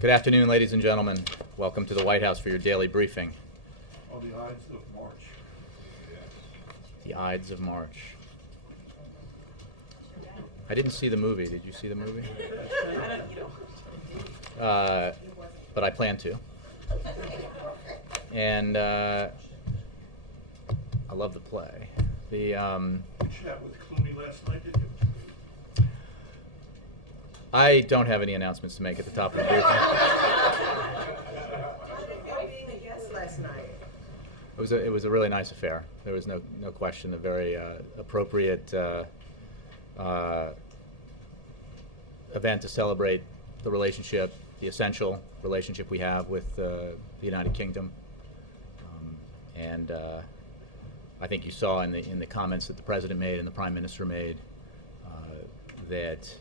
Good afternoon, ladies and gentlemen. Welcome to the White House for your daily briefing. On the Ides of March. The Ides of March. I didn't see the movie. Did you see the movie? But I plan to. And I love the play. You chat with Clooney last night, did you? I don't have any announcements to make at the top of the briefing. Being a guest last night. It was a really nice affair. There was no question, a very appropriate event to celebrate the relationship, the essential relationship we have with the United Kingdom. And I think you saw in the comments that the President made and the Prime Minister made that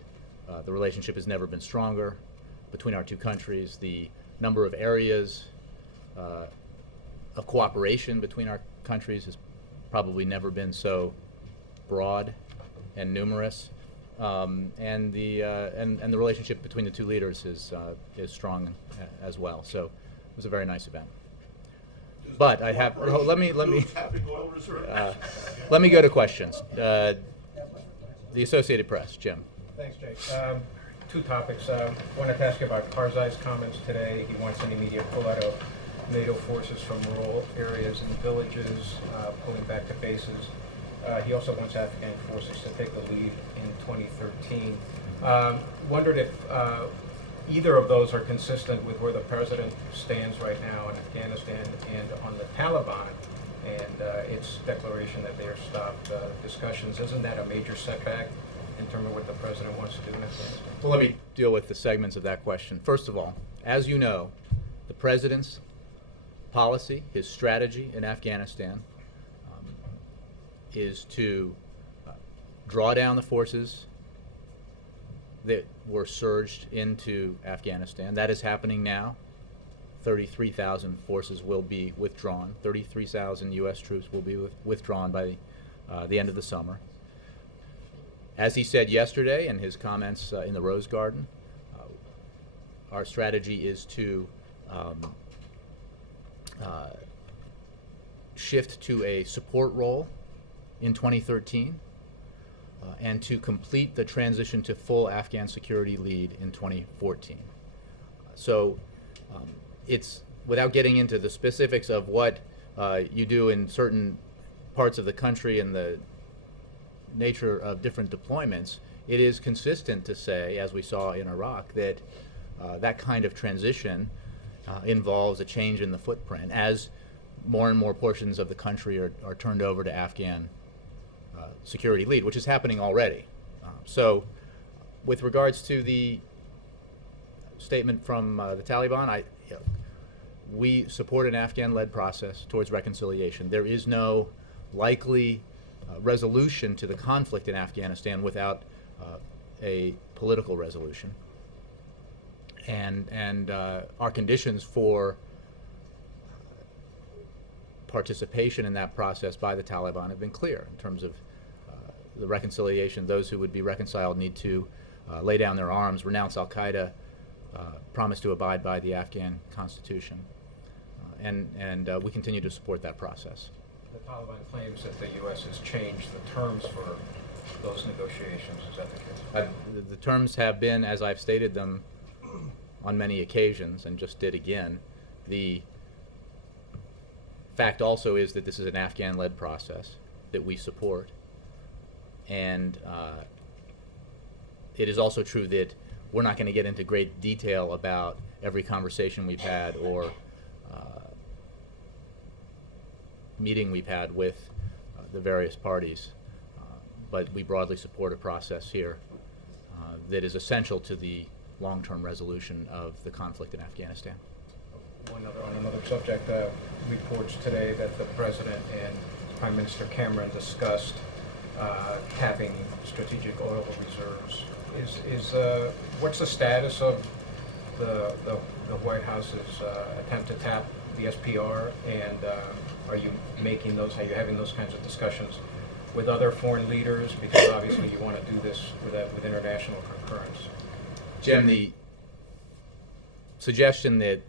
the relationship has never been stronger between our two countries. The number of areas of cooperation between our countries has probably never been so broad and numerous, and the relationship between the two leaders is strong as well. So it was a very nice event. But I have let me let me go to questions. The Associated Press, Jim. Thanks, Jake. Two topics. Wanted to ask you about Karzai's comments today. He wants any immediate pull-out of NATO forces from rural areas and villages, pulling back to bases. He also wants Afghan forces to take the lead in 2013. Wondered if either of those are consistent with where the President stands right now in Afghanistan and on the Taliban and its declaration that they are stopped discussions. Isn't that a major setback in terms of what the President wants to do in Afghanistan? Well, let me deal with the segments of that question. First of all, as you know, the President's policy, his strategy in Afghanistan is to draw down the forces that were surged into Afghanistan. That is happening now. 33,000 forces will be withdrawn. 33,000 U.S. troops will be withdrawn by the end of the summer. As he said yesterday in his comments in the Rose Garden, our strategy is to shift to a support role in 2013 and to complete the transition to full Afghan security lead in 2014. So it's, without getting into the specifics of what you do in certain parts of the country and the nature of different deployments, it is consistent to say, as we saw in Iraq, that that kind of transition involves a change in the footprint as more and more portions of the country are turned over to Afghan security lead, which is happening already. So with regards to the statement from the Taliban, we support an Afghan-led process towards reconciliation. There is no likely resolution to the conflict in Afghanistan without a political resolution. And our conditions for participation in that process by the Taliban have been clear in terms of the reconciliation. Those who would be reconciled need to lay down their arms, renounce al-Qaeda, promise to abide by the Afghan constitution. And we continue to support that process. The Taliban claims that the U.S. has changed the terms for those negotiations. Is that the case? The terms have been, as I've stated them on many occasions and just did again. The fact also is that this is an Afghan-led process that we support. And it is also true that we're not going to get into great detail about every conversation we've had or meeting we've had with the various parties, but we broadly support a process here that is essential to the long-term resolution of the conflict in Afghanistan. On another subject, reports today that the President and Prime Minister Cameron discussed tapping strategic oil reserves. What's the status of the White House's attempt to tap the SPR, and are you having those kinds of discussions with other foreign leaders? Because obviously you want to do this with international concurrence. Jim, the suggestion that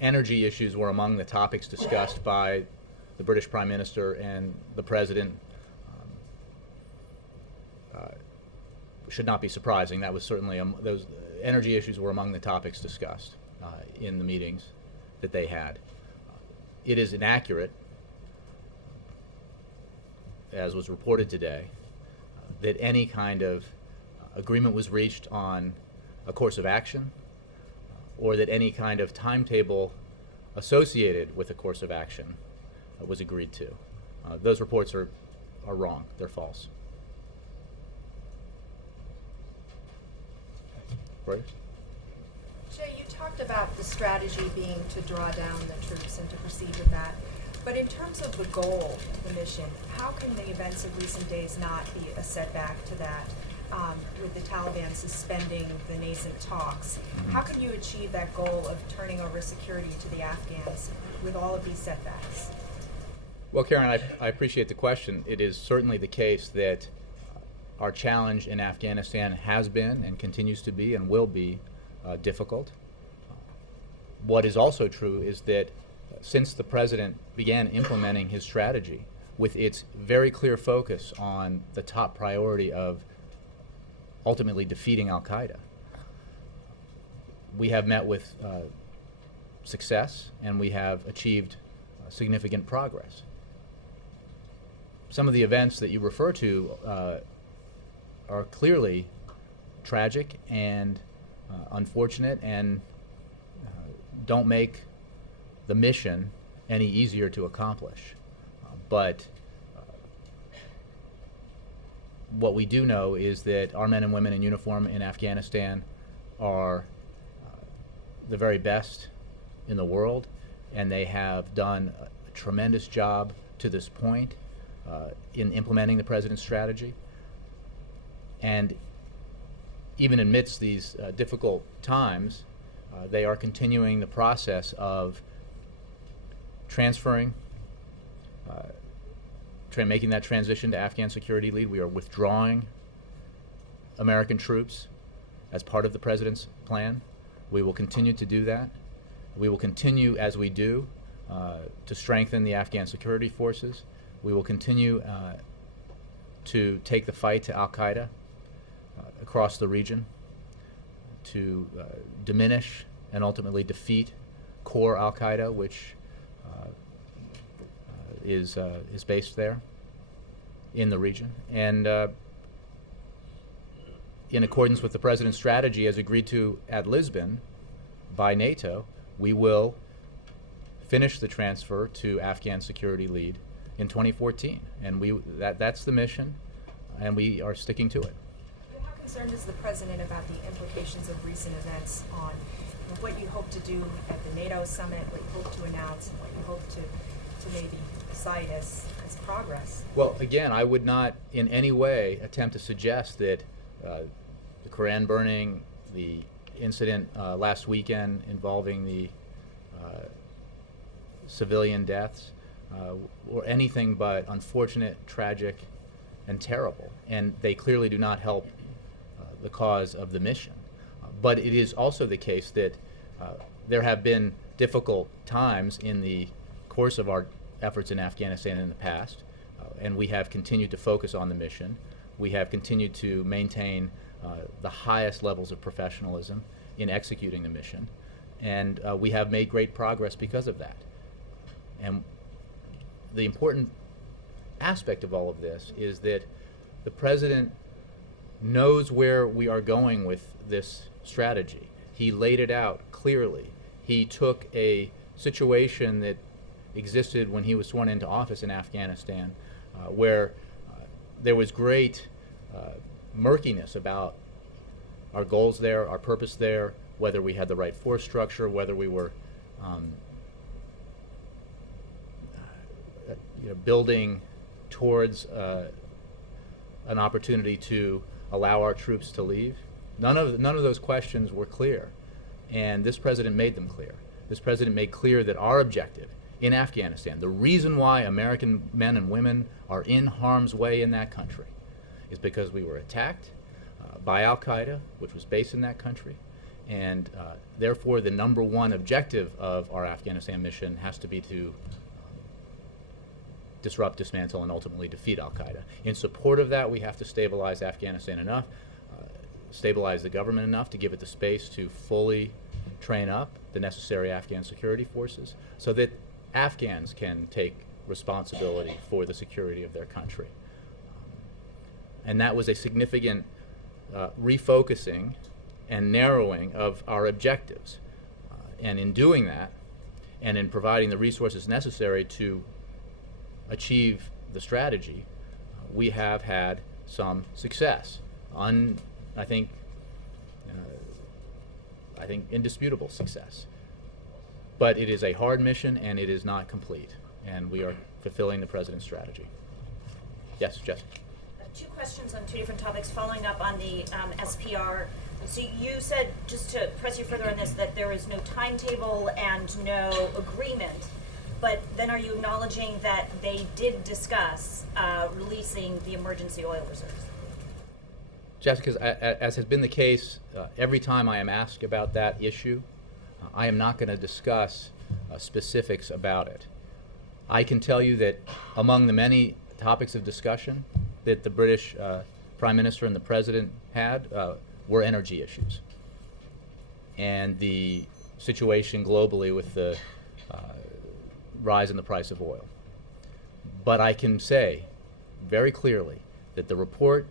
energy issues were among the topics discussed by the British Prime Minister and the President should not be surprising. That was certainly, those energy issues were among the topics discussed in the meetings that they had. It is inaccurate, as was reported today, that any kind of agreement was reached on a course of action, or that any kind of timetable associated with a course of action was agreed to. Those reports are wrong. They're false. Right? Jay, you talked about the strategy being to draw down the troops and to proceed with that. But in terms of the goal of the mission, how can the events of recent days not be a setback to that, with the Taliban suspending the nascent talks? How can you achieve that goal of turning over security to the Afghans with all of these setbacks? Well, Karen, I appreciate the question. It is certainly the case that our challenge in Afghanistan has been and continues to be and will be difficult. What is also true is that since the President began implementing his strategy with its very clear focus on the top priority of ultimately defeating al-Qaeda, we have met with success and we have achieved significant progress. Some of the events that you refer to are clearly tragic and unfortunate and don't make the mission any easier to accomplish. But what we do know is that our men and women in uniform in Afghanistan are the very best in the world, and they have done a tremendous job to this point in implementing the President's strategy. And even amidst these difficult times, they are continuing the process of transferring, making that transition to Afghan security lead. We are withdrawing American troops as part of the President's plan. We will continue to do that. We will continue, as we do, to strengthen the Afghan security forces. We will continue to take the fight to al-Qaeda across the region, to diminish and ultimately defeat core al-Qaeda, which is based there in the region. And in accordance with the President's strategy as agreed to at Lisbon by NATO, we will finish the transfer to Afghan security lead in 2014. And that's the mission, and we are sticking to it. How concerned is the President about the implications of recent events on what you hope to do at the NATO summit, what you hope to announce, and what you hope to maybe cite as progress? Well, again, I would not in any way attempt to suggest that the Koran burning, the incident last weekend involving the civilian deaths, or anything but unfortunate, tragic, and terrible. And they clearly do not help the cause of the mission. But it is also the case that there have been difficult times in the course of our efforts in Afghanistan in the past, and we have continued to focus on the mission. We have continued to maintain the highest levels of professionalism in executing the mission, and we have made great progress because of that. And the important aspect of all of this is that the President knows where we are going with this strategy. He laid it out clearly. He took a situation that existed when he was sworn into office in Afghanistan, where there was great murkiness about our goals there, our purpose there, whether we had the right force structure, whether we were building towards an opportunity to allow our troops to leave. None of those questions were clear, and this President made them clear. This President made clear that our objective in Afghanistan, the reason why American men and women are in harm's way in that country, is because we were attacked by al-Qaeda, which was based in that country, And therefore, the number one objective of our Afghanistan mission has to be to disrupt, dismantle, and ultimately defeat al-Qaeda. In support of that, we have to stabilize Afghanistan enough, stabilize the government enough to give it the space to fully train up the necessary Afghan security forces so that Afghans can take responsibility for the security of their country. And that was a significant refocusing and narrowing of our objectives. And in doing that, and in providing the resources necessary to achieve the strategy, we have had some success. I think indisputable success. But it is a hard mission, and it is not complete. And we are fulfilling the President's strategy. Yes, Jess? Two questions on two different topics, following up on the SPR. So you said, just to press you further on this, that there is no timetable and no agreement. But then are you acknowledging that they did discuss releasing the emergency oil reserves? Jessica, as has been the case, every time I am asked about that issue, I am not going to discuss specifics about it. I can tell you that among the many topics of discussion that the British Prime Minister and the President had were energy issues. And the situation globally with the rise in the price of oil. But I can say very clearly that the report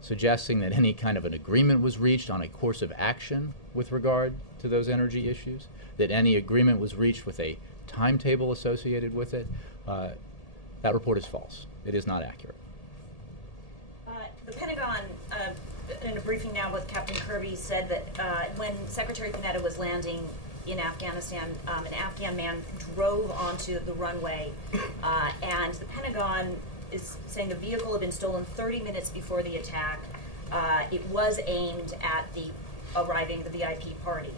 suggesting that any kind of an agreement was reached on a course of action with regard to those energy issues, that any agreement was reached with a timetable associated with it, that report is false. It is not accurate. The Pentagon, in a briefing now with Captain Kirby, said that when Secretary Panetta was landing in Afghanistan, an Afghan man drove onto the runway, and the Pentagon is saying the vehicle had been stolen 30 minutes before the attack. It was aimed at the VIP party.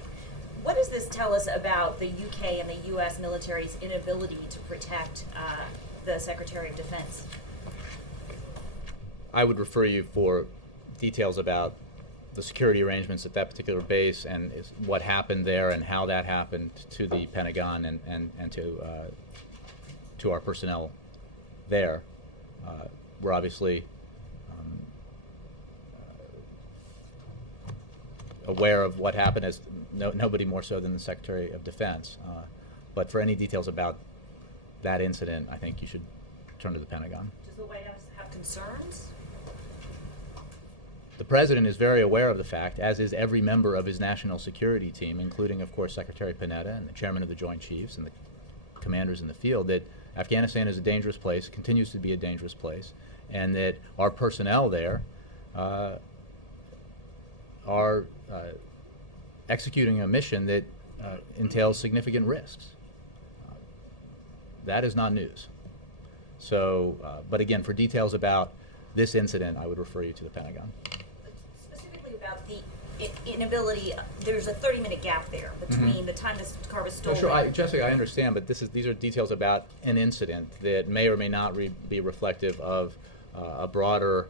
What does this tell us about the UK and the US military's inability to protect the Secretary of Defense? I would refer you for details about the security arrangements at that particular base and what happened there and how that happened to the Pentagon and to our personnel there. We're obviously aware of what happened, as nobody more so than the Secretary of Defense. But for any details about that incident, I think you should turn to the Pentagon. Does the White House have concerns? The President is very aware of the fact, as is every member of his national security team, including, of course, Secretary Panetta and the Chairman of the Joint Chiefs and the commanders in the field, that Afghanistan is a dangerous place, continues to be a dangerous place, and that our personnel there are executing a mission that entails significant risks. That is not news. So, but again, for details about this incident, I would refer you to the Pentagon. Specifically about the inability, there's a 30-minute gap there between the time this car was stolen. Sure, Jessica, I understand, but these are details about an incident that may or may not be reflective of a broader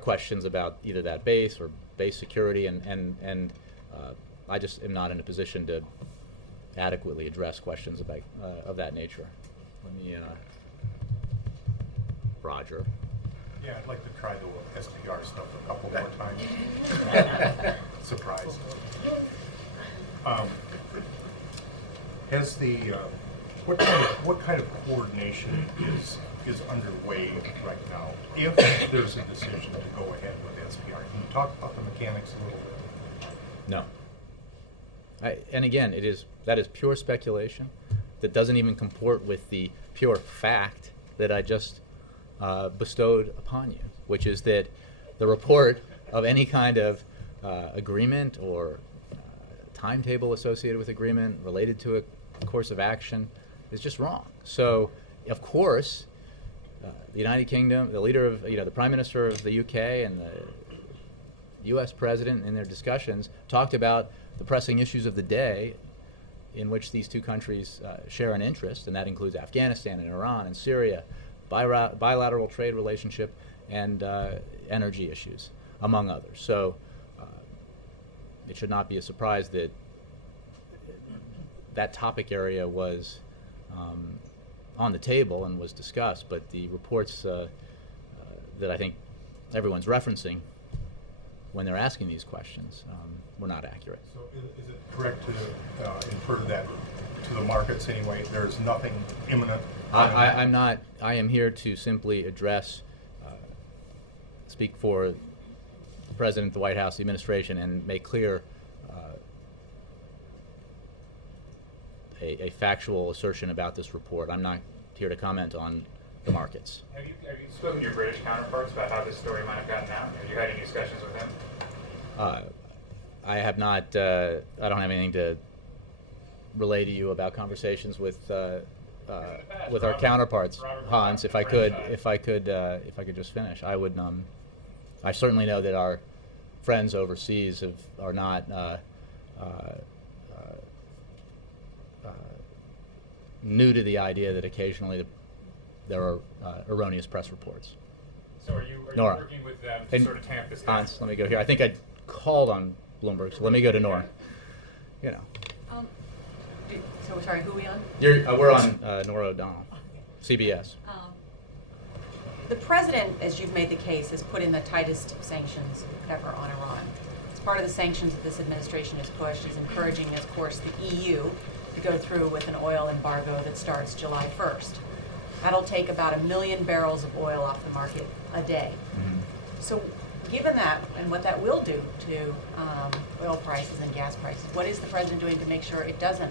questions about either that base or base security, and I just am not in a position to adequately address questions about of that nature. Let me, Roger. Yeah, I'd like to try the SPR stuff a couple more times. Surprise. Has the what kind of coordination is underway right now? If there's a decision to go ahead with SPR, can you talk about the mechanics a little bit? No. And again, that is pure speculation that doesn't even comport with the pure fact that I just bestowed upon you, which is that the report of any kind of agreement or timetable associated with agreement related to a course of action is just wrong. So, of course, the United Kingdom, the leader of, the Prime Minister of the UK and the U.S. President in their discussions talked about the pressing issues of the day in which these two countries share an interest, and that includes Afghanistan and Iran and Syria, bilateral trade relationship, and energy issues, among others. So it should not be a surprise that that topic area was on the table and was discussed, but the reports that I think everyone's referencing when they're asking these questions were not accurate. So is it correct to infer that to the markets anyway, there's nothing imminent? I'm not. I am here to simply address, speak for the President, the White House, the administration, and make clear a factual assertion about this report. I'm not here to comment on the markets. Have you spoken to your British counterparts about how this story might have gotten out? Have you had any discussions with them? I have not. I don't have anything to relay to you about conversations with our counterparts. Hans, if I could just finish, I would. I certainly know that our friends overseas are not new to the idea that occasionally there are erroneous press reports. So are you Nora. working with them to sort of tamp this down? Hans, let me go here. I think I called on Bloomberg, so let me go to Nora. You know. So, sorry, who are we on? We're on Nora O'Donnell, CBS. The president, as you've made the case, has put in the tightest sanctions ever on Iran. As part of the sanctions that this administration has pushed is encouraging, of course, the EU to go through with an oil embargo that starts July 1st. That'll take about 1 million barrels of oil off the market a day. Mm-hmm. So given that and what that will do to oil prices and gas prices, what is the president doing to make sure that doesn't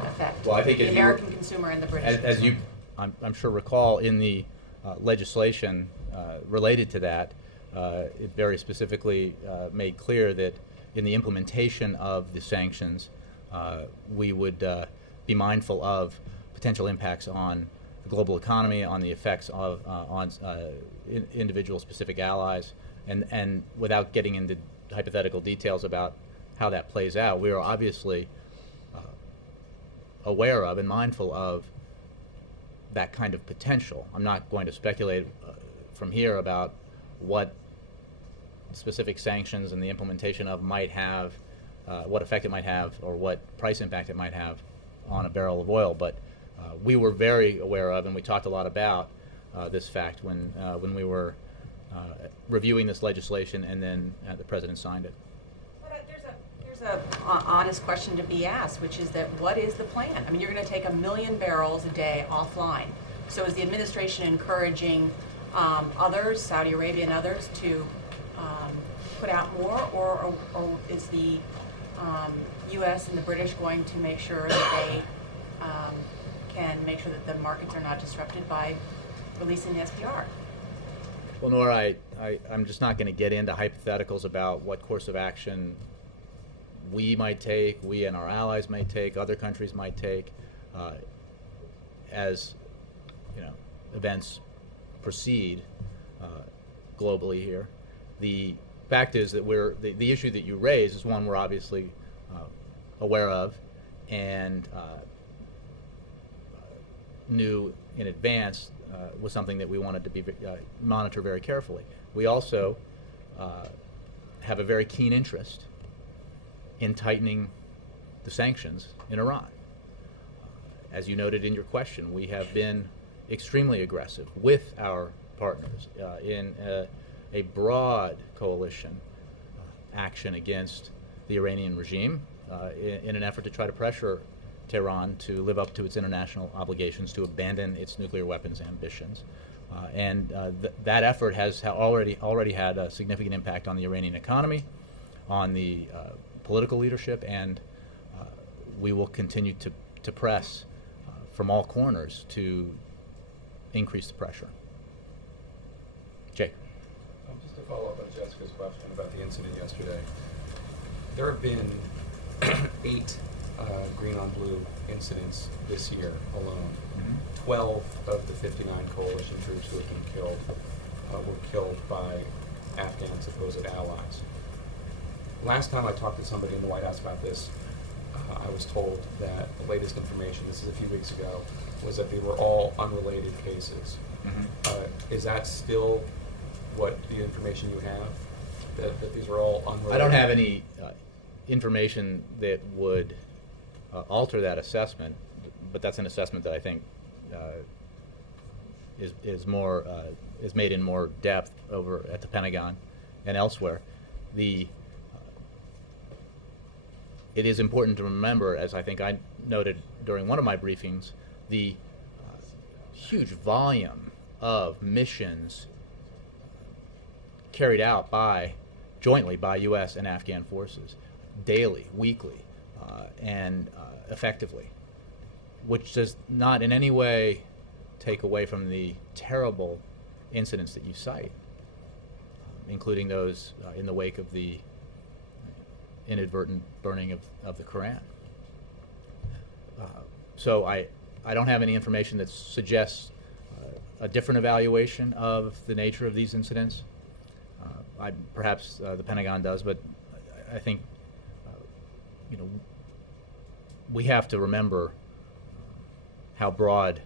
affect Well, I think the as American consumer and the British as consumer? you, I'm sure recall, in the legislation related to that, it very specifically made clear that in the implementation of the sanctions, we would be mindful of potential impacts on the global economy, on the effects of on individual specific allies, and without getting into hypothetical details about how that plays out, we are obviously aware of and mindful of that kind of potential. I'm not going to speculate from here about what specific sanctions and the implementation of might have, what effect it might have, or what price impact it might have on a barrel of oil. But we were very aware of, and we talked a lot about this fact when we were reviewing this legislation, and then the president signed it. But there's a honest question to be asked, which is that what is the plan? I mean, you're going to take 1 million barrels a day offline. So is the administration encouraging others, Saudi Arabia and others, to put out more, or is the U.S. and the British going to make sure that they can make sure that the markets are not disrupted by releasing the SPR? Well, Nora, I'm just not going to get into hypotheticals about what course of action we might take, we and our allies might take, other countries might take, as events proceed globally here. The fact is that the issue that you raise is one we're obviously aware of and knew in advance was something that we wanted to be monitor very carefully. We also have a very keen interest in tightening the sanctions in Iran. As you noted in your question, we have been extremely aggressive with our partners in a broad coalition action against the Iranian regime in an effort to try to pressure Tehran to live up to its international obligations to abandon its nuclear weapons ambitions. That effort has already had a significant impact on the Iranian economy, on the political leadership, and we will continue to press from all corners to increase the pressure. Jake. Just to follow up on Jessica's question about the incident yesterday, there have been 8 green on blue incidents this year alone. 12 of the 59 coalition troops who have been killed were killed by Afghan supposed allies. Last time I talked to somebody in the White House about this, I was told that the latest information, this is a few weeks ago, was that they were all unrelated cases. Is that still what the information you have? that these were all unrelated? I don't have any information that would alter that assessment, but that's an assessment that I think is more is made in more depth over at the Pentagon and elsewhere. It is important to remember, as I think I noted during one of my briefings, the huge volume of missions carried out jointly by U.S. and Afghan forces, daily, weekly, and effectively, which does not in any way take away from the terrible incidents that you cite, including those in the wake of the inadvertent burning of the Quran. So I don't have any information that suggests a different evaluation of the nature of these incidents. Perhaps the Pentagon does, but I think we have to remember how broad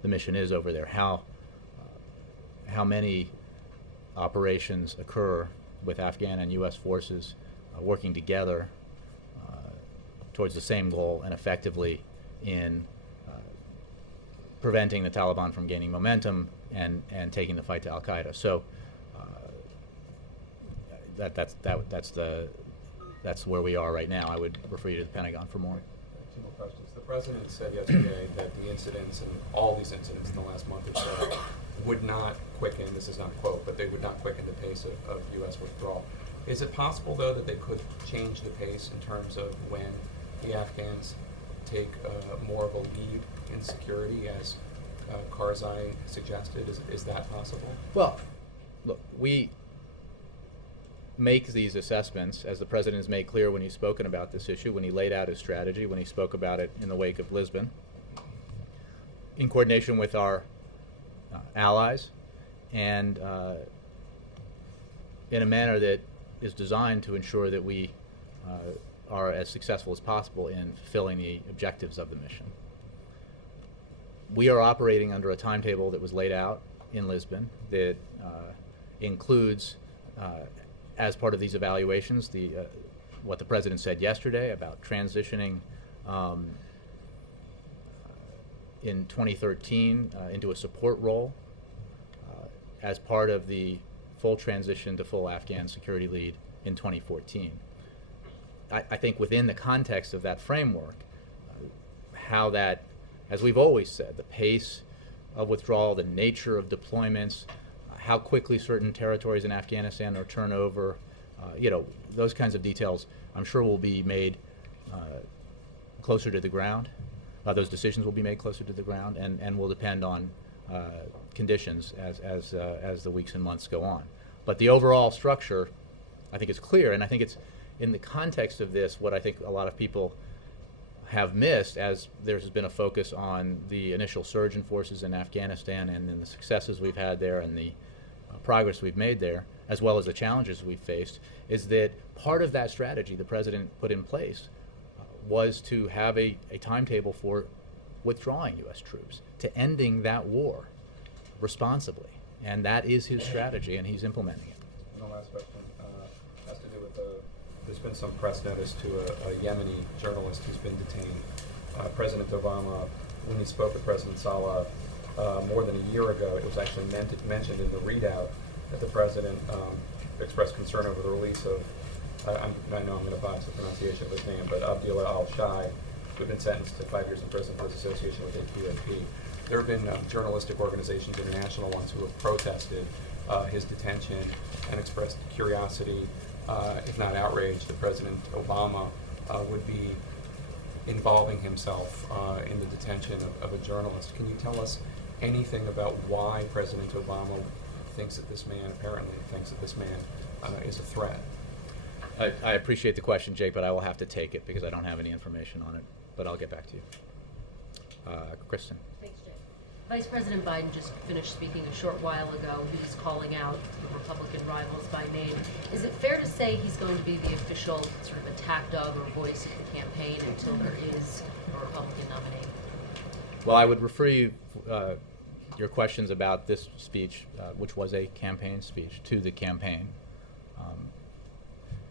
the mission is over there, how many operations occur with Afghan and U.S. forces working together towards the same goal and effectively in preventing the Taliban from gaining momentum and taking the fight to Al-Qaeda. So that's where we are right now. I would refer you to the Pentagon for more. Two more questions. The president said yesterday that the incidents and all these incidents in the last month or so would not quicken, this is not a quote, but they would not quicken the pace of U.S. withdrawal. Is it possible, though, that they could change the pace in terms of when the Afghans take more of a lead in security, as Karzai suggested? Is that possible? Well, look, we make these assessments, as the president has made clear when he's spoken about this issue, when he laid out his strategy, when he spoke about it in the wake of Lisbon, in coordination with our allies, and in a manner that is designed to ensure that we are as successful as possible in fulfilling the objectives of the mission. We are operating under a timetable that was laid out in Lisbon that includes, as part of these evaluations, what the president said yesterday about transitioning in 2013 into a support role as part of the full transition to full Afghan security lead in 2014. I think within the context of that framework, how that, as we've always said, the pace of withdrawal, the nature of deployments, how quickly certain territories in Afghanistan are turned over, those kinds of details, I'm sure will be made closer to the ground. Those decisions will be made closer to the ground, and will depend on conditions as the weeks and months go on. But the overall structure, I think, is clear, and I think it's in the context of this what I think a lot of people have missed, as there's been a focus on the initial surge in forces in Afghanistan and then the successes we've had there and the progress we've made there, as well as the challenges we've faced, is that part of that strategy the president put in place was to have a timetable for withdrawing U.S. troops, to ending that war responsibly. And that is his strategy, and he's implementing it. And the last question has to do with there's been some press notice to a Yemeni journalist who's been detained. President Obama, when he spoke with President Saleh more than a year ago, it was actually mentioned in the readout that the president expressed concern over the release of, I know I'm going to botch the pronunciation of his name, but Abdullah al-Shai, who'd been sentenced to 5 years in prison for his association with AQAP. There have been journalistic organizations, international ones, who have protested his detention and expressed curiosity, if not outrage, that President Obama would be involving himself in the detention of a journalist. Can you tell us anything about why President Obama apparently thinks that this man is a threat? I appreciate the question, Jake, but I will have to take it because I don't have any information on it, but I'll get back to you. Kristen. Thanks, Jake. Vice President Biden just finished speaking a short while ago. He was calling out the Republican rivals by name. Is it fair to say he's going to be the official sort of attack dog or voice of the campaign until there is a Republican nominee? Well, I would refer you, your questions about this speech, which was a campaign speech, to the campaign.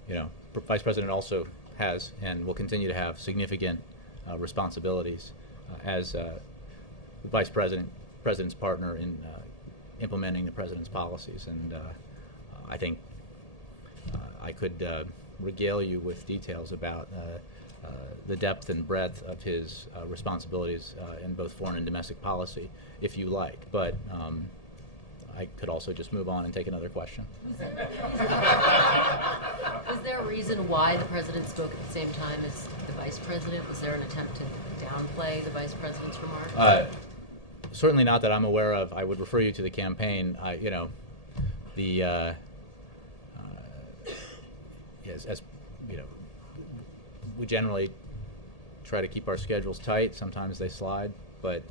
You know, Vice President also has and will continue to have significant responsibilities as the President's partner in implementing the President's policies. And I think I could regale you with details about the depth and breadth of his responsibilities in both foreign and domestic policy, if you like. But I could also just move on and take another question. Was there a reason why the President spoke at the same time as the Vice President? Was there an attempt to downplay the Vice President's remarks? Certainly not that I'm aware of. I would refer you to the campaign. You know, the as you know, we generally try to keep our schedules tight. Sometimes they slide, but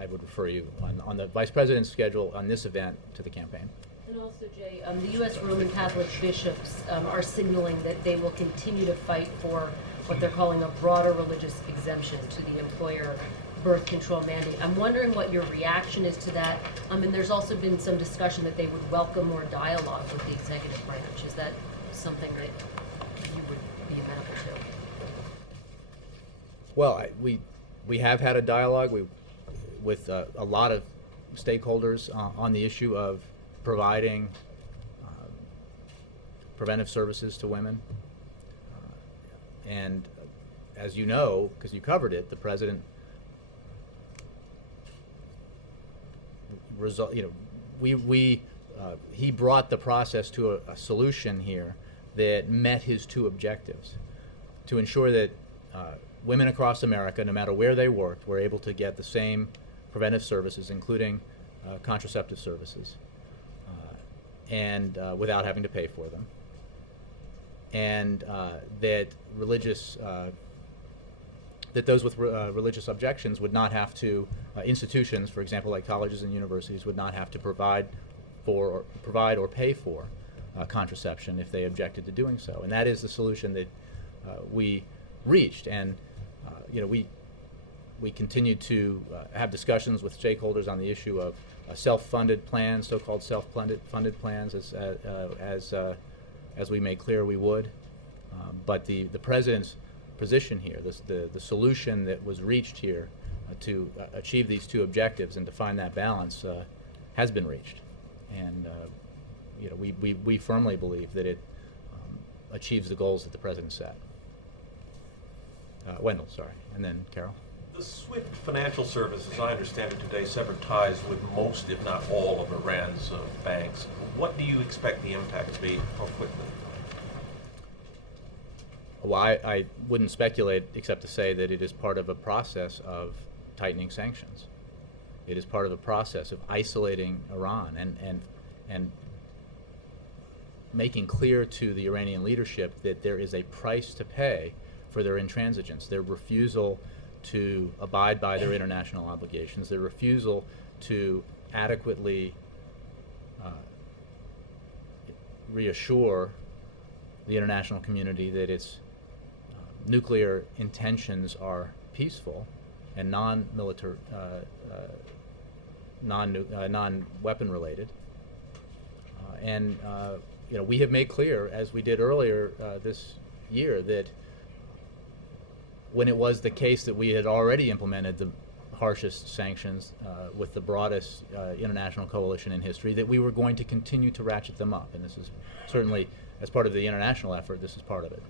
I would refer you on the Vice President's schedule on this event to the campaign. And also, Jay, the U.S. Roman Catholic bishops are signaling that they will continue to fight for what they're calling a broader religious exemption to the employer birth control mandate. I'm wondering what your reaction is to that. And there's also been some discussion that they would welcome more dialogue with the executive branch. Is that something that you would be amenable to? Well, we have had a dialogue with a lot of stakeholders on the issue of providing preventive services to women. And as you know, because you covered it, the President he brought the process to a solution here that met his two objectives: to ensure that women across America, no matter where they worked, were able to get the same preventive services, including contraceptive services, and without having to pay for them, and that those with religious objections would not have to, institutions, for example, like colleges and universities, would not have to provide or pay for contraception if they objected to doing so. And that is the solution that we reached. And you know, we continue to have discussions with stakeholders on the issue of self-funded plans, so-called self-funded plans, as we made clear we would. But the President's position here, the solution that was reached here to achieve these two objectives and to find that balance has been reached. And you know, we firmly believe that it achieves the goals that the President set. Wendell, sorry, and then Carol. The SWIFT financial service, as I understand it today, severed ties with most, if not all, of Iran's banks. What do you expect the impact to be? How quickly? Well, I wouldn't speculate except to say that it is part of a process of tightening sanctions. It is part of a process of isolating Iran and making clear to the Iranian leadership that there is a price to pay for their intransigence, their refusal to abide by their international obligations, their refusal to adequately reassure the international community that its nuclear intentions are peaceful and non-military, non-weapon related. And you know, we have made clear, as we did earlier this year, that when it was the case that we had already implemented the harshest sanctions with the broadest international coalition in history, that we were going to continue to ratchet them up. And this is certainly, as part of the international effort, this is part of it.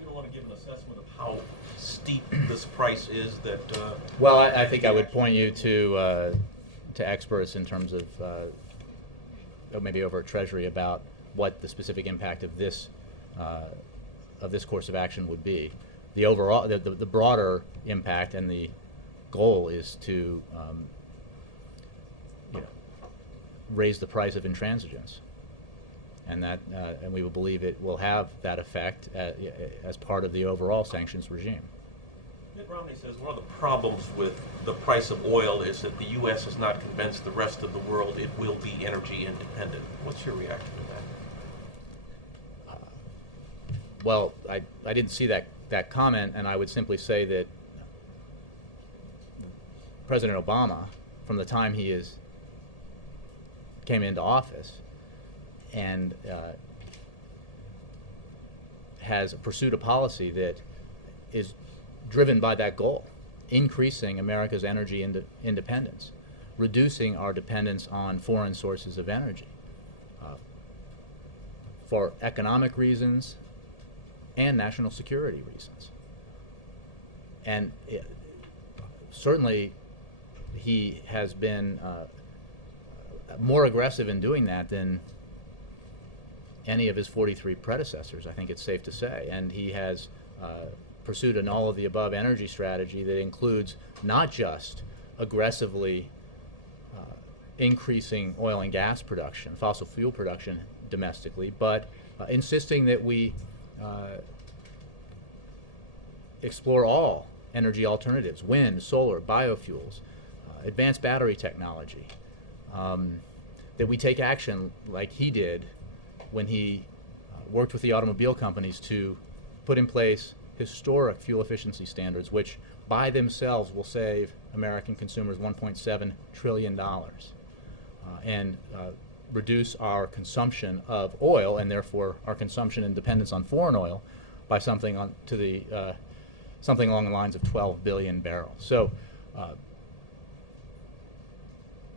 You don't want to give an assessment of how steep this price is that... well, I think I would point you to experts in terms of maybe over at Treasury about what the specific impact of this course of action would be. The overall, the broader impact and the goal is to you know, raise the price of intransigence, and that and we will believe it will have that effect as part of the overall sanctions regime. Mitt Romney says one of the problems with the price of oil is that the U.S. has not convinced the rest of the world it will be energy independent. What's your reaction to that? Well, I didn't see that comment, and I would simply say that President Obama, from the time he came into office, and has pursued a policy that is driven by that goal, increasing America's energy independence, reducing our dependence on foreign sources of energy for economic reasons and national security reasons. And certainly he has been more aggressive in doing that than any of his 43 predecessors, I think it's safe to say. And he has pursued an all-of-the-above energy strategy that includes not just aggressively increasing oil and gas production, fossil fuel production domestically, but insisting that we explore all energy alternatives, wind, solar, biofuels, advanced battery technology, that we take action like he did when he worked with the automobile companies to put in place historic fuel efficiency standards, which by themselves will save American consumers $1.7 trillion and reduce our consumption of oil and therefore our consumption and dependence on foreign oil by something along the lines of 12 billion barrels. So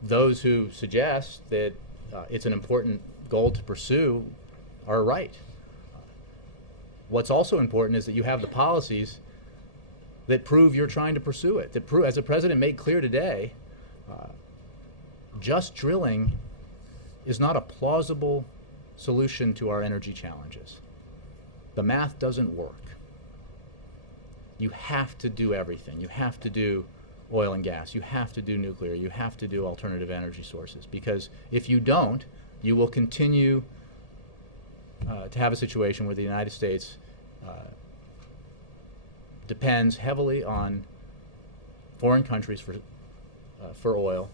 those who suggest that it's an important goal to pursue are right. What's also important is that you have the policies that prove you're trying to pursue it. That as the president made clear today, just drilling is not a plausible solution to our energy challenges. The math doesn't work. You have to do everything. You have to do oil and gas. You have to do nuclear. You have to do alternative energy sources. Because if you don't, you will continue to have a situation where the United States depends heavily on foreign countries for oil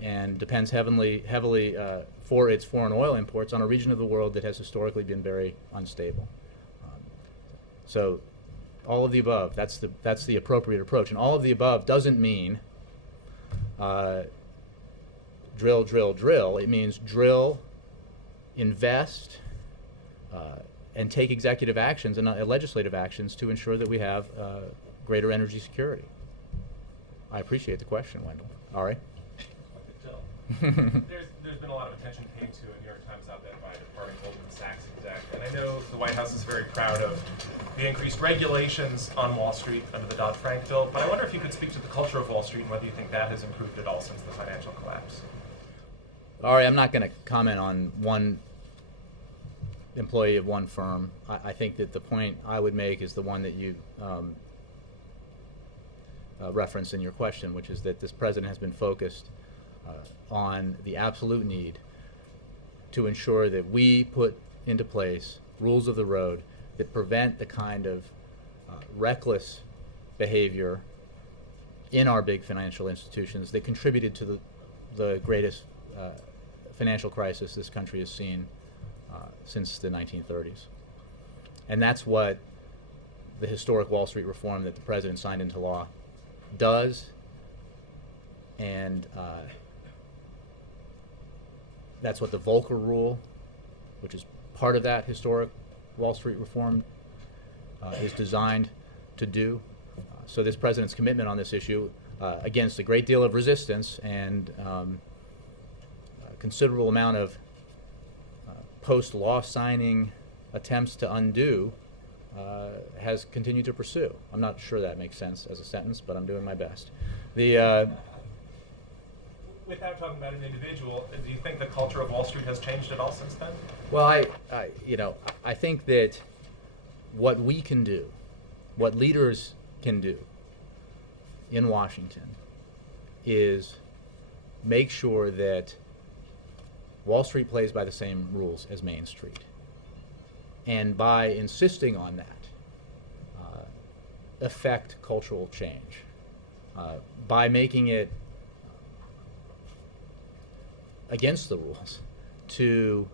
and depends heavily for its foreign oil imports on a region of the world that has historically been very unstable. So all of the above, that's the appropriate approach. And all of the above doesn't mean drill, drill, drill. It means drill, invest, and take executive actions and legislative actions to ensure that we have greater energy security. I appreciate the question, Wendell. All right. There's been a lot of attention paid to a New York Times op-ed by a departing Goldman Sachs exec, and I know the White House is very proud of the increased regulations on Wall Street under the Dodd-Frank bill, but I wonder if you could speak to the culture of Wall Street and whether you think that has improved at all since the financial collapse. All right, I'm not going to comment on one employee of one firm. I think that the point I would make is the one that you referenced in your question, which is that this president has been focused on the absolute need to ensure that we put into place rules of the road that prevent the kind of reckless behavior in our big financial institutions that contributed to the greatest financial crisis this country has seen since the 1930s. And that's what the historic Wall Street reform that the president signed into law does, and that's what the Volcker Rule, which is part of that historic Wall Street reform, is designed to do. So this president's commitment on this issue, against a great deal of resistance and a considerable amount of post-law signing attempts to undo, has continued to pursue. I'm not sure that makes sense as a sentence, but I'm doing my best. Without talking about an individual, do you think the culture of Wall Street has changed at all since then? Well, I think that what we can do, what leaders can do in Washington, is make sure that Wall Street plays by the same rules as Main Street. And by insisting on that, affect cultural change. By making it against the rules to,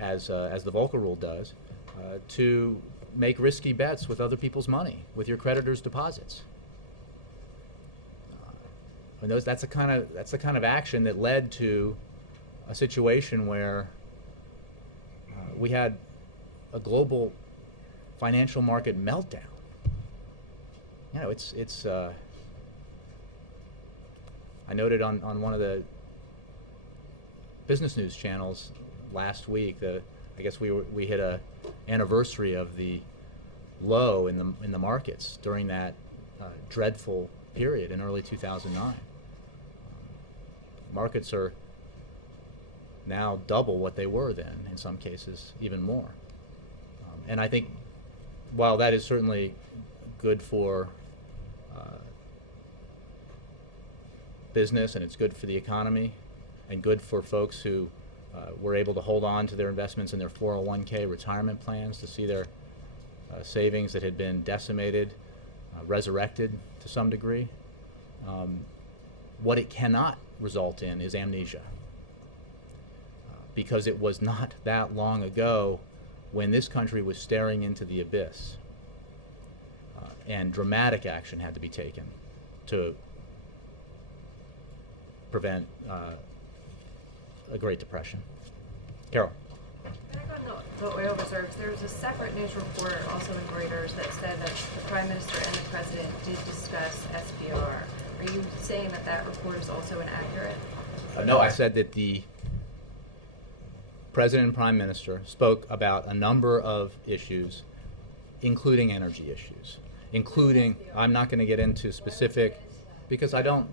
as the Volcker Rule does, to make risky bets with other people's money, with your creditors' deposits. And that's the kind of action that led to a situation where we had a global financial market meltdown. You know, I noted on one of the business news channels last week, I guess we hit a anniversary of the low in the markets during that dreadful period in early 2009. Markets are now double what they were then, in some cases even more. And I think while that is certainly good for business, and it's good for the economy, and good for folks who were able to hold on to their investments in their 401k retirement plans, to see their savings that had been decimated resurrected to some degree. What it cannot result in is amnesia, because it was not that long ago when this country was staring into the abyss, and dramatic action had to be taken to prevent a Great Depression. Carol. Back on the oil reserves, there was a separate news report also in Reuters that said that the Prime Minister and the President did discuss SPR. Are you saying that that report is also inaccurate? No, I said that the President and Prime Minister spoke about a number of issues, including energy issues, including, I'm not going to get into specific, because I don't,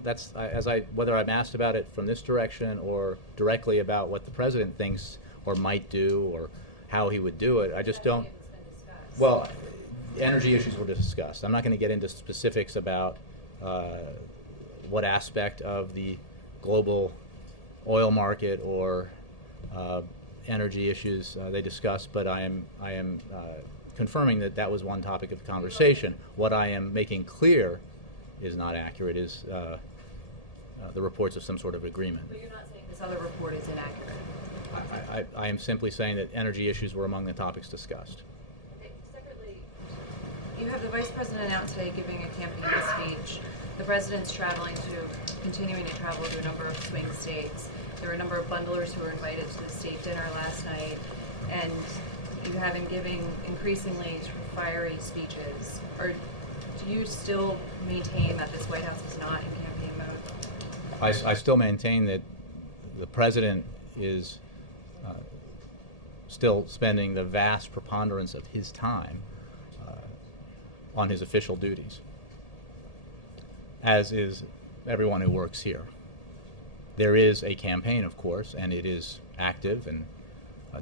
whether I'm asked about it from this direction or directly about what the President thinks or might do or how he would do it, I just don't. Well, energy issues were discussed. I'm not going to get into specifics about what aspect of the global oil market or energy issues they discussed, but I am confirming that that was one topic of conversation. What I am making clear is not accurate is the reports of some sort of agreement. But you're not saying this other report is inaccurate? I am simply saying that energy issues were among the topics discussed. Okay. Separately, you have the Vice President out today giving a campaign speech. The President's continuing to travel to a number of swing states. There were a number of bundlers who were invited to the state dinner last night, and you have him giving increasingly sort of fiery speeches. Or do you still maintain that this White House is not in campaign mode? I still maintain that the President is still spending the vast preponderance of his time on his official duties, as is everyone who works here. There is a campaign, of course, and it is active and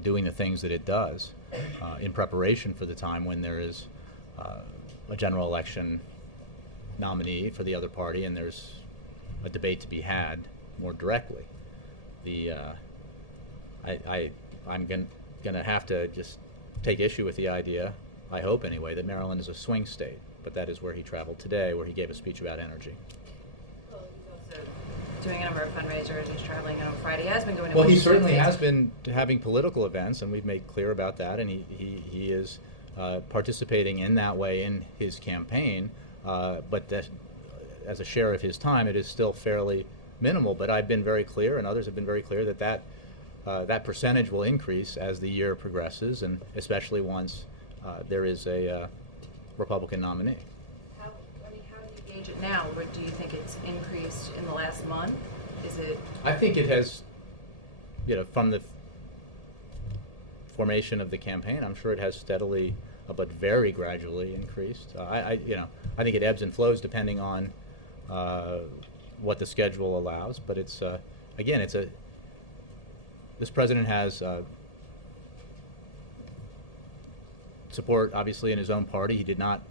doing the things that it does in preparation for the time when there is a general election nominee for the other party and there's a debate to be had more directly. I'm going to have to just take issue with the idea, I hope anyway, that Maryland is a swing state, but that is where he traveled today, where he gave a speech about energy. Well, he's also doing a number of fundraisers. He's traveling on Friday. He has been going to Well, he Washington certainly State. has been having political events, and we've made clear about that, and he is participating in that way in his campaign, but that, as a share of his time, it is still fairly minimal. But I've been very clear, and others have been very clear, that that percentage will increase as the year progresses, and especially once there is a Republican nominee. How do you gauge it now? Or do you think it's increased in the last month? Is it? I think it has, from the formation of the campaign, I'm sure it has steadily, but very gradually increased. I think it ebbs and flows depending on what the schedule allows. But it's again, this president has support, obviously, in his own party. He did not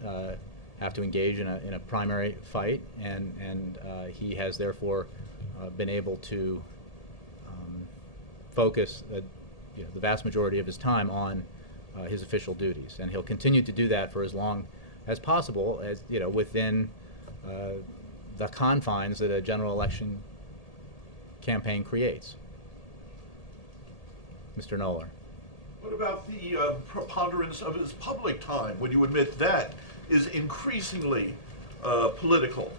have to engage in a primary fight, and he has therefore been able to focus the vast majority of his time on his official duties, and he'll continue to do that for as long as possible, as within the confines that a general election campaign creates. Mr. Knoller. What about the preponderance of his public time? Would you admit that is increasingly political?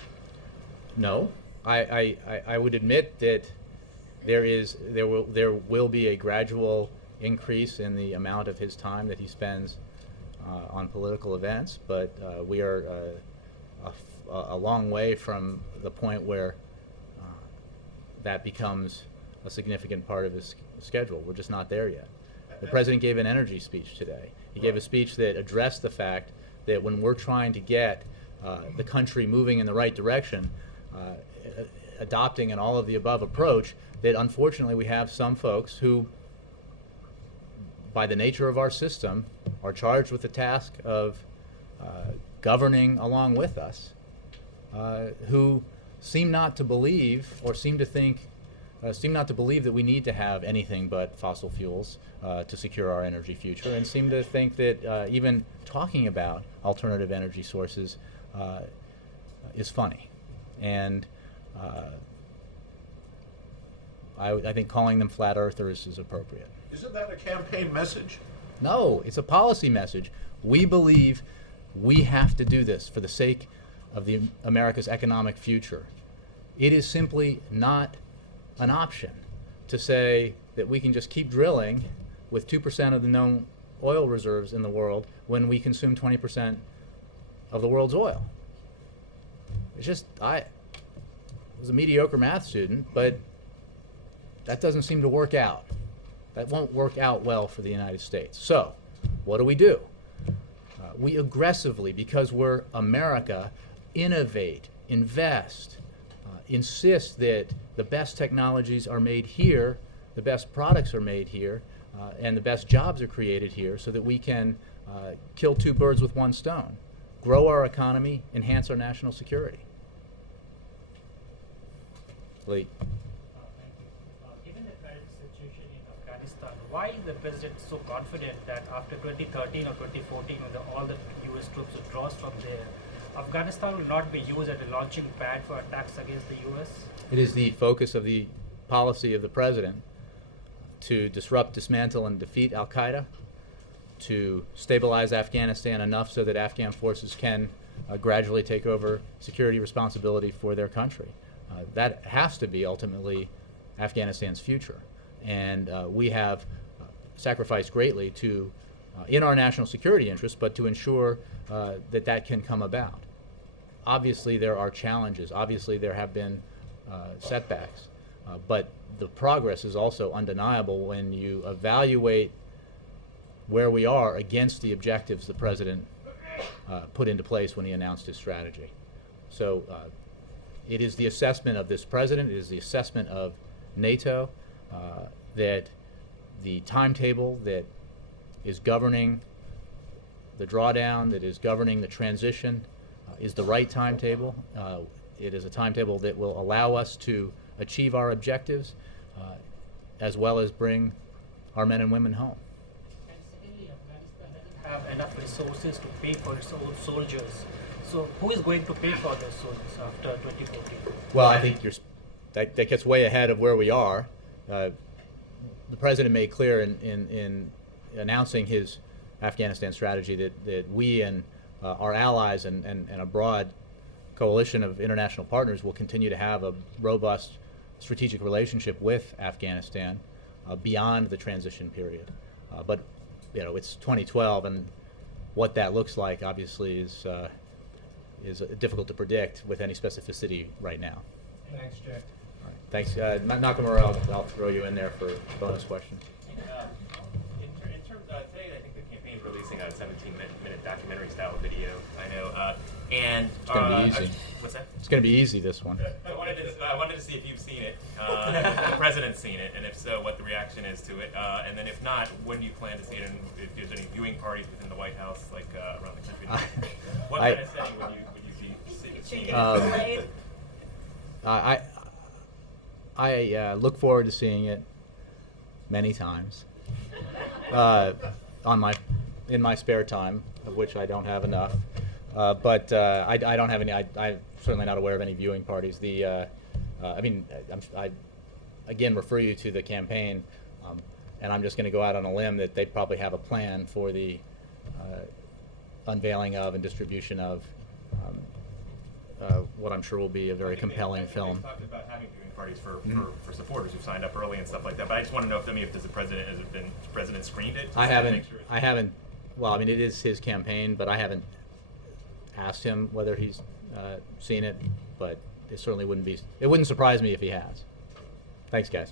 No, I would admit that there will be a gradual increase in the amount of his time that he spends on political events, but we are a long way from the point where that becomes a significant part of his schedule. We're just not there yet. The president gave an energy speech today. He gave a speech that addressed the fact that when we're trying to get the country moving in the right direction, adopting an all of the above approach, that unfortunately we have some folks who, by the nature of our system, are charged with the task of governing along with us, who seem not to believe, or seem not to believe that we need to have anything but fossil fuels to secure our energy future, and seem to think that even talking about alternative energy sources is funny. And I think calling them flat earthers is appropriate. Isn't that a campaign message? No, it's a policy message. We believe we have to do this for the sake of America's economic future. It is simply not an option to say that we can just keep drilling with 2% of the known oil reserves in the world when we consume 20% of the world's oil. It's just, I was a mediocre math student, but that doesn't seem to work out. That won't work out well for the United States. So, what do? We aggressively, because we're America, innovate, invest, insist that the best technologies are made here, the best products are made here, and the best jobs are created here, so that we can kill two birds with one stone, grow our economy, enhance our national security. Lee. Given the current situation in Afghanistan, why is the president so confident that after 2013 or 2014, when all the U.S. troops withdraws from there, Afghanistan will not be used as a launching pad for attacks against the U.S.? It is the focus of the policy of the president to disrupt, dismantle, and defeat al-Qaeda, to stabilize Afghanistan enough so that Afghan forces can gradually take over security responsibility for their country. That has to be ultimately Afghanistan's future. And we have sacrificed greatly to, in our national security interests, but to ensure that that can come about. Obviously, there are challenges. Obviously, there have been setbacks. But the progress is also undeniable when you evaluate where we are against the objectives the president put into place when he announced his strategy. So it is the assessment of this president, it is the assessment of NATO, that the timetable that is governing the drawdown, that is governing the transition, is the right timetable. It is a timetable that will allow us to achieve our objectives, as well as bring our men and women home. And secondly, Afghanistan doesn't have enough resources to pay for its own soldiers. So who is going to pay for those soldiers after 2014? Well, I think that gets way ahead of where we are. The president made clear in announcing his Afghanistan strategy that we and our allies and a broad coalition of international partners will continue to have a robust strategic relationship with Afghanistan beyond the transition period. But it's 2012, and what that looks like obviously is difficult to predict with any specificity right now. Thanks, Jay. All right. Thanks. Nakamura, I'll throw you in there for bonus questions. In terms today, I think the campaign is releasing a 17-minute documentary-style video. I know, and it's going to be easy. What's that? It's going to be easy, this one. I wanted to see if you've seen it, if the president's seen it, and if so, what the reaction is to it, and then if not, when do you plan to see it, and if there's any viewing parties within the White House, like around the country? What kind of setting would you be seeing it? I look forward to seeing it many times in my spare time, of which I don't have enough. But I don't have any. I'm certainly not aware of any viewing parties. I again refer you to the campaign, and I'm just going to go out on a limb that they probably have a plan for the what I'm sure will be a very compelling film. They've talked about having viewing parties for supporters who've signed up early and stuff like that. But I just want to know if does the president has the president screened it? I haven't. Well, I mean, it is his campaign, but I haven't asked him whether he's seen it. But it certainly wouldn't surprise me if he has. Thanks, guys.